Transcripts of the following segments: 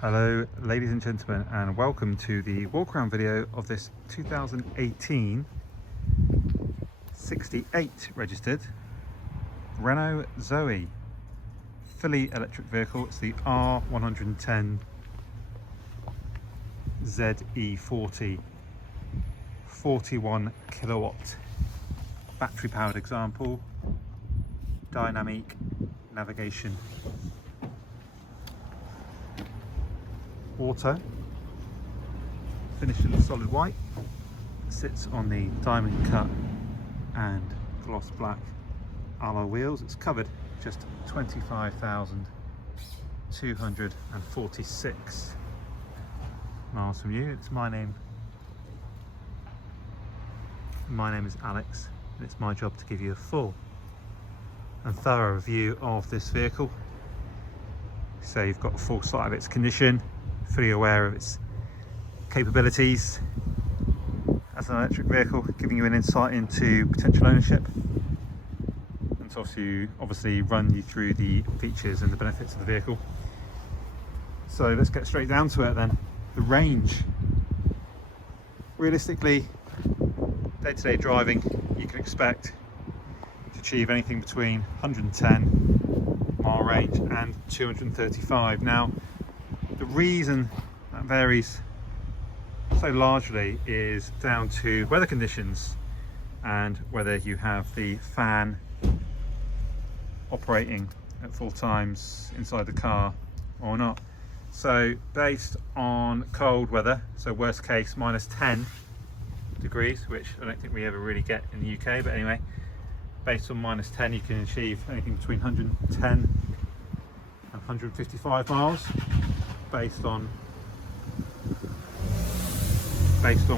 Hello ladies and gentlemen, and welcome to the walk around video of this 2018 68 registered Renault Zoe fully electric vehicle. It's the R110 ZE40 41 kilowatt battery powered example, dynamic navigation, auto, finished in solid white, sits on the diamond cut and gloss black alloy wheels. It's covered just 25,246 miles from you. It's my name is Alex, and it's my job to give you a full and thorough review of this vehicle, so you've got a full sight of its condition, fully aware of its capabilities as an electric vehicle, giving you an insight into potential ownership, and to obviously run you through the features and the benefits of the vehicle. So let's get straight down to it then. The range. Realistically, day-to-day driving, you can expect to achieve anything between 110 mile range and 235. Now, the reason that varies so largely is down to weather conditions and whether you have the fan operating at full times inside the car or not. So based on cold weather, so worst case -10 degrees, which I don't think we ever really get in the UK, but anyway, based on -10 you can achieve anything between 110 and 155 miles. Based on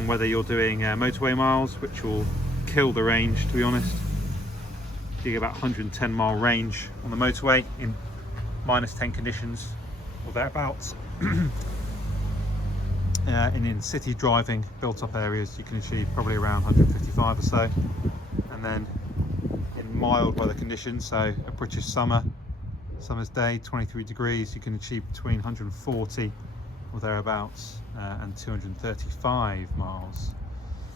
whether you're doing motorway miles, which will kill the range, to be honest. You get about 110 mile range on the motorway in -10 conditions or thereabouts. In city driving, built up areas, you can achieve probably around 155 or so, and then in mild weather conditions, so a British summer's day, 23 degrees, you can achieve between 140 or thereabouts and 235 miles.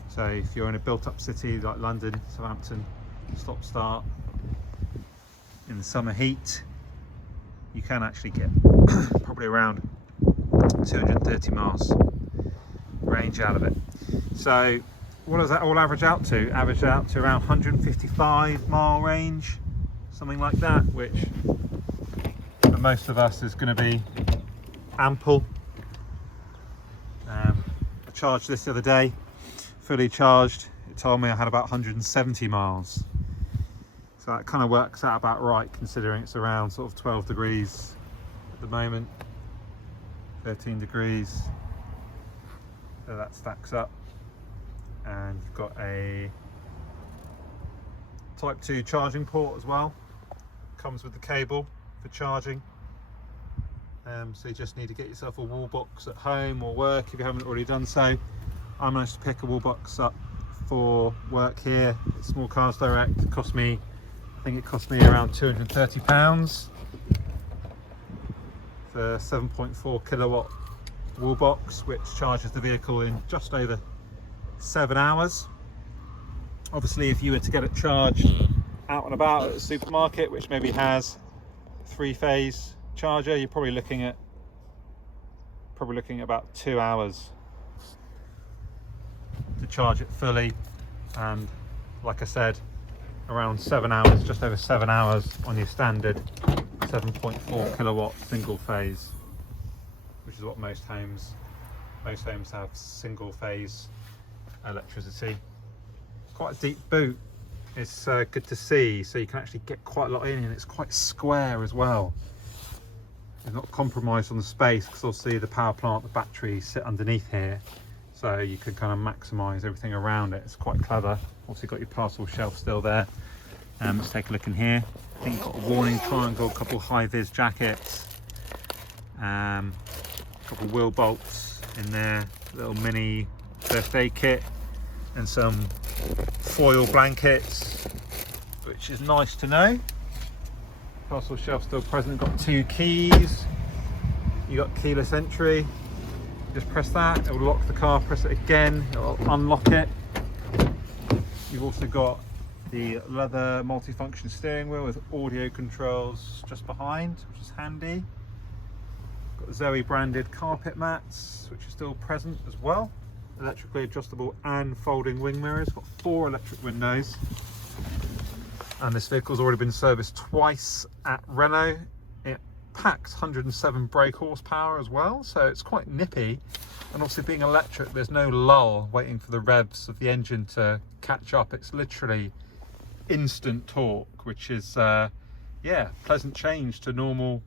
So if you're in a built-up city like London, Southampton, stop-start in the summer heat, you can actually get probably around 230 miles range out of it. So what does that all average out to? Average out to around 155 mile range, something like that, which for most of us is going to be ample. I charged this the other day, fully charged. It told me I had about 170 miles. So that kind of works out about right, considering it's around sort of 12 degrees at the moment, 13 degrees. So that stacks up. And you've got a Type 2 charging port as well. Comes with the cable for charging. So you just need to get yourself a wall box at home or work if you haven't already done so. I managed to pick a wall box up for work here at Small Cars Direct. I think it cost me around £230 for 7.4 kilowatt wall box, which charges the vehicle in just over 7 hours. Obviously, if you were to get it charged out and about at a supermarket, which maybe has a 3-phase charger, you're probably looking at about 2 hours to charge it fully, and like I said, around 7 hours, just over 7 hours on your standard 7.4 kilowatt single phase, which is what most homes have, single phase electricity. Quite a deep boot. It's good to see, so you can actually get quite a lot in, and it's quite square as well. It's not compromised on the space, because obviously the power plant, the batteries sit underneath here, so you can kind of maximise everything around it. It's quite clever. Also got your parcel shelf still there. Let's take a look in here. I think you've got a warning triangle, a couple high-vis jackets, a couple wheel bolts in there, a little mini first aid kit, and some foil blankets, which is nice to know. Parcel shelf still present. Got 2 keys. You got keyless entry. Just press that, it will lock the car. Press it again, it will unlock it. You've also got the leather multifunction steering wheel with audio controls just behind, which is handy. Got Zoe branded carpet mats, which are still present as well. Electrically adjustable and folding wing mirrors. Got 4 electric windows. And this vehicle's already been serviced twice at Renault. It packs 107 brake horsepower as well, so it's quite nippy. And obviously being electric, there's no lull waiting for the revs of the engine to catch up. It's literally instant torque, which is yeah, pleasant change to normal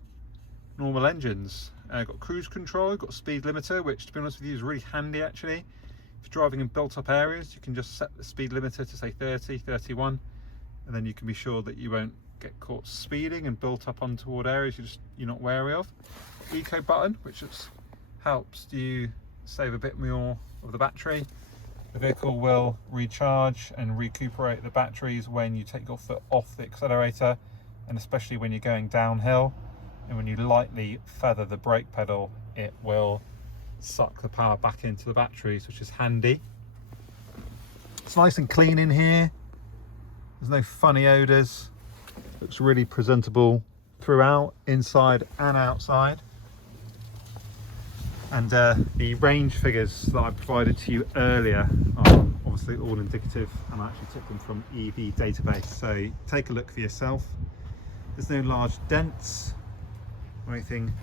engines. Got cruise control, got speed limiter, which to be honest with you is really handy actually. If you're driving in built up areas, you can just set the speed limiter to say 30, 31, and then you can be sure that you won't get caught speeding in built up untoward areas you're not wary of. Eco button, which helps you save a bit more of the battery. The vehicle will recharge and recuperate the batteries when you take your foot off the accelerator, and especially when you're going downhill. And when you lightly feather the brake pedal, it will suck the power back into the batteries, which is handy. It's nice and clean in here. There's no funny odours. Looks really presentable throughout, inside and outside. And the range figures that I provided to you earlier are obviously all indicative, and I actually took them from EV database, so take a look for yourself. There's no large dents or anything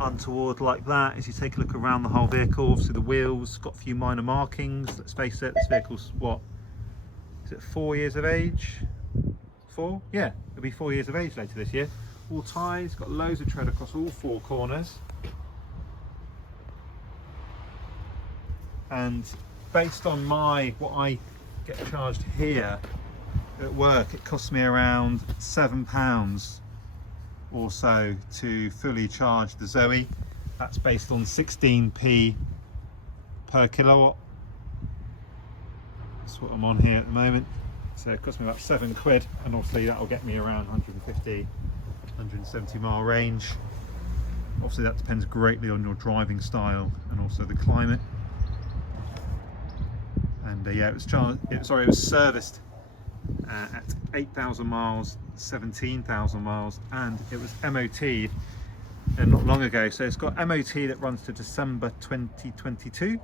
untoward like that. As you take a look around the whole vehicle, obviously the wheels got a few minor markings. Let's face it, this vehicle's what is it, 4 years of age? 4? Yeah, it'll be 4 years of age later this year. All tyres, got loads of tread across all 4 corners. And based on what I get charged here at work, it costs me around £7 or so to fully charge the Zoe. That's based on 16p per kilowatt. That's what I'm on here at the moment. So it cost me about £7, and obviously that will get me around 150, 170 mile range. Obviously that depends greatly on your driving style and also the climate. And yeah, it was serviced at 8,000 miles, 17,000 miles, and it was MOT'd not long ago. So it's got MOT that runs to December 2022,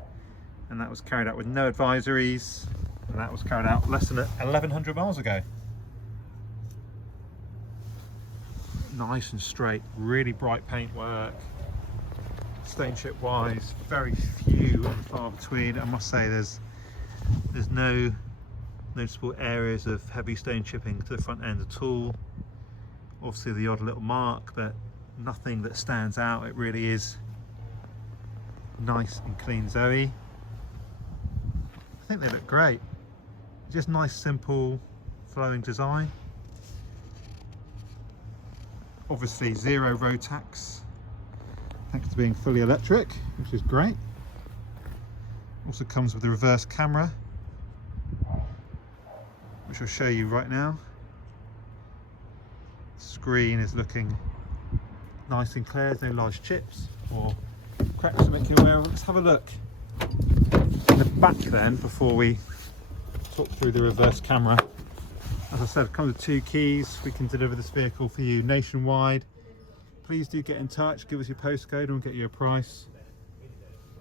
and that was carried out with no advisories, and that was carried out less than 1,100 miles ago. Nice and straight, really bright paintwork. Stain chip wise, very few and far between. I must say there's no noticeable areas of heavy stone chipping to the front end at all. Obviously the odd little mark, but nothing that stands out. It really is nice and clean Zoe. I think they look great. Just nice, simple, flowing design. Obviously 0 road tax, thanks to being fully electric, which is great. Also comes with a reverse camera, which I'll show you right now. The screen is looking nice and clear, there's no large chips or cracks to make you aware of. Let's have a look in the back then before we talk through the reverse camera. As I said, it comes with 2 keys. We can deliver this vehicle for you nationwide. Please do get in touch, give us your postcode and we'll get you a price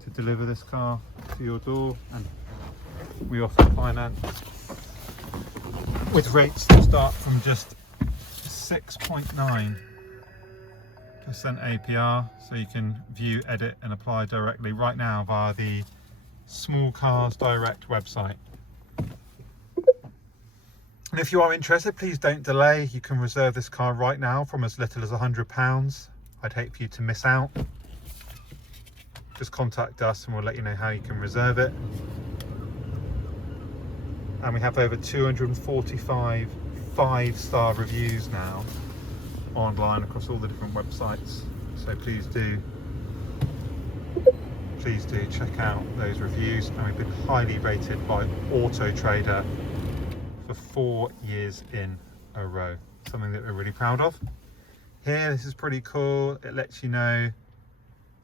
to deliver this car to your door. And we offer finance with rates that start from just 6.9% APR, so you can view, edit and apply directly right now via the Small Cars Direct website. And if you are interested, please don't delay. You can reserve this car right now from as little as £100. I'd hate for you to miss out. Just contact us and we'll let you know how you can reserve it. And we have over 245 5-star reviews now online across all the different websites. So please do check out those reviews. And we've been highly rated by Auto Trader for 4 years in a row. Something that we're really proud of. Here, this is pretty cool. It lets you know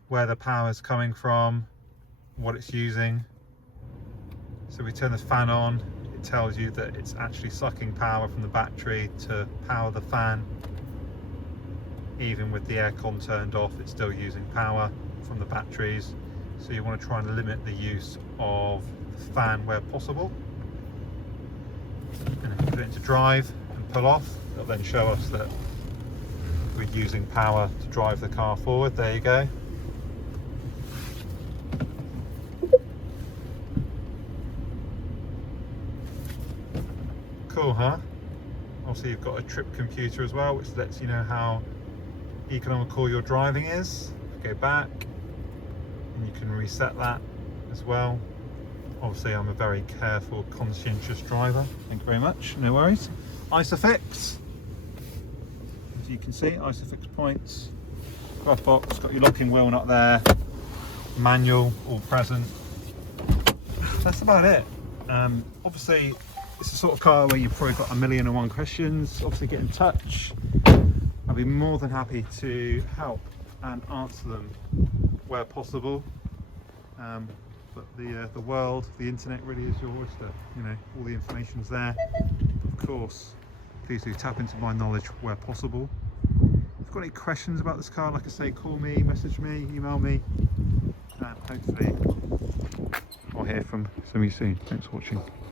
where the power is coming from, what it's using. So we turn the fan on, it tells you that it's actually sucking power from the battery to power the fan. Even with the aircon turned off, it's still using power from the batteries. So you want to try and limit the use of the fan where possible. And if we put it into drive and pull off, it'll then show us that we're using power to drive the car forward. There you go. Cool, huh? Also, you've got a trip computer as well, which lets you know how economical your driving is. Go back and you can reset that as well. Obviously, I'm a very careful, conscientious driver. Thank you very much. No worries. Isofix. As you can see, Isofix points. Glove box, got your locking wheel nut there. Manual, all present. That's about it. Obviously, it's the sort of car where you've probably got 1,000,001 questions. Obviously, get in touch. I'll be more than happy to help and answer them where possible. But the world, the internet really is your oyster. You know, all the information's there. Of course, please do tap into my knowledge where possible. If you've got any questions about this car, like I say, call me, message me, email me, and hopefully I'll hear from some of you soon. Thanks for watching.